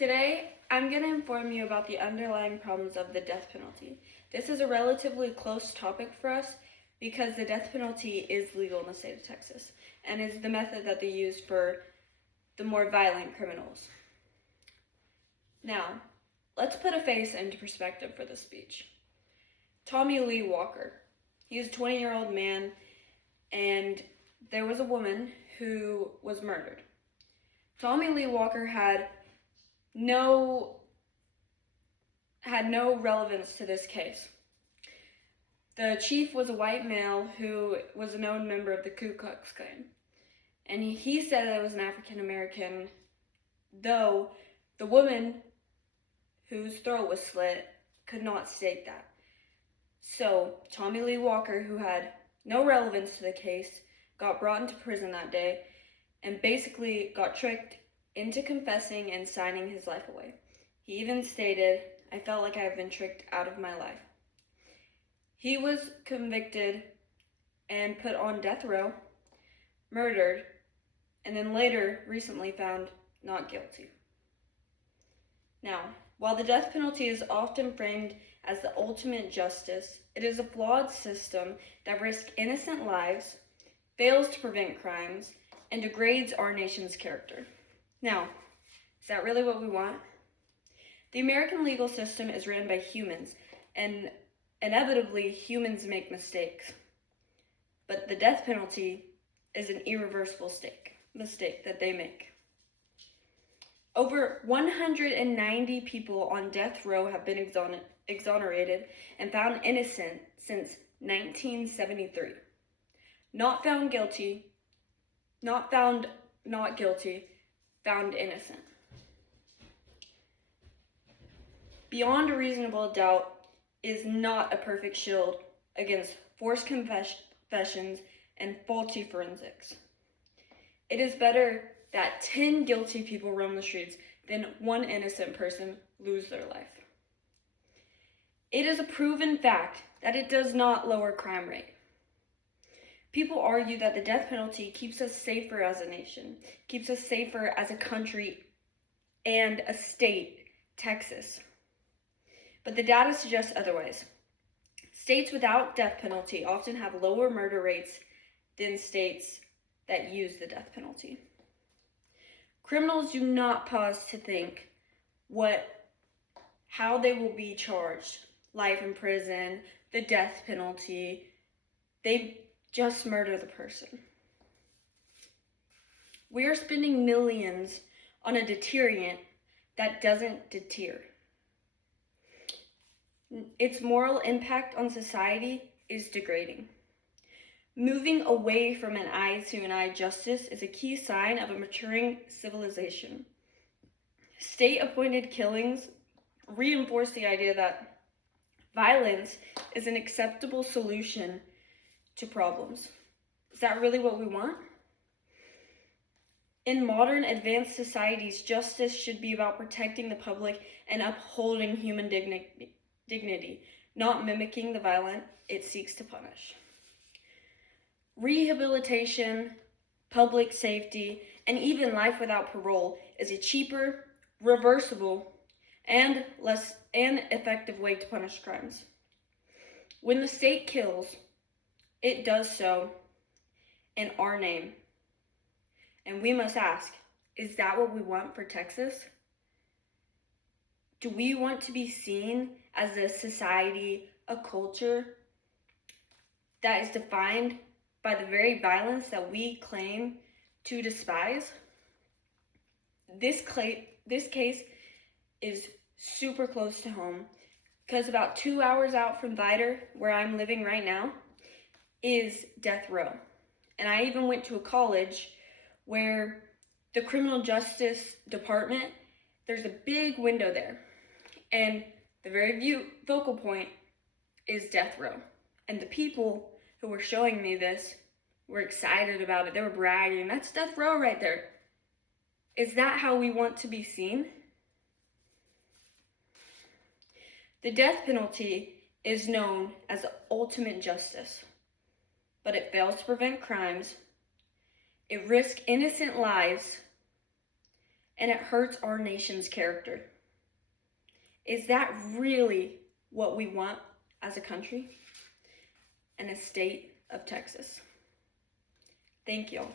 Today, I'm going to inform you about the underlying problems of the death penalty. This is a relatively close topic for us because the death penalty is legal in the state of Texas and is the method that they use for the more violent criminals. Now, let's put a face into perspective for this speech. Tommy Lee Walker. He's a 20-year-old man, and there was a woman who was murdered. Tommy Lee Walker had no relevance to this case. The chief was a white male who was a known member of the Ku Klux Klan. And he said that it was an African American, though the woman whose throat was slit could not state that. So Tommy Lee Walker, who had no relevance to the case, got brought into prison that day and basically got tricked into confessing and signing his life away. He even stated, "I felt like I have been tricked out of my life." He was convicted and put on death row, murdered, and then later recently found not guilty. Now, while the death penalty is often framed as the ultimate justice, it is a flawed system that risks innocent lives, fails to prevent crimes, and degrades our nation's character. Now, is that really what we want? The American legal system is ran by humans, and inevitably humans make mistakes. But the death penalty is an irreversible mistake that they make. Over 190 people on death row have been exonerated and found innocent since 1973. Not found guilty, not found not guilty, found innocent. Beyond a reasonable doubt is not a perfect shield against forced confessions and faulty forensics. It is better that 10 guilty people roam the streets than one innocent person lose their life. It is a proven fact that it does not lower crime rate. People argue that the death penalty keeps us safer as a nation, keeps us safer as a country and a state, Texas. But the data suggests otherwise. States without death penalty often have lower murder rates than states that use the death penalty. Criminals do not pause to think how they will be charged. Life in prison, the death penalty. They just murder the person. We are spending millions on a deterrent that doesn't deter. Its moral impact on society is degrading. Moving away from an eye-to-an-eye justice is a key sign of a maturing civilization. State-appointed killings reinforce the idea that violence is an acceptable solution to problems. Is that really what we want? In modern advanced societies, justice should be about protecting the public and upholding human dignity, not mimicking the violence it seeks to punish. Rehabilitation, public safety, and even life without parole is a cheaper, reversible, and less effective way to punish crimes. When the state kills, it does so in our name. And we must ask, is that what we want for Texas? Do we want to be seen as a society, a culture that is defined by the very violence that we claim to despise? This case is super close to home because about 2 hours out from Vidor, where I'm living right now, is death row. And I even went to a college where the criminal justice department, there's a big window there. And the very focal point is death row. And the people who were showing me this were excited about it. They were bragging, "That's death row right there." Is that how we want to be seen? The death penalty is known as the ultimate justice, but it fails to prevent crimes. It risks innocent lives, and it hurts our nation's character. Is that really what we want as a country and a state of Texas? Thank y'all.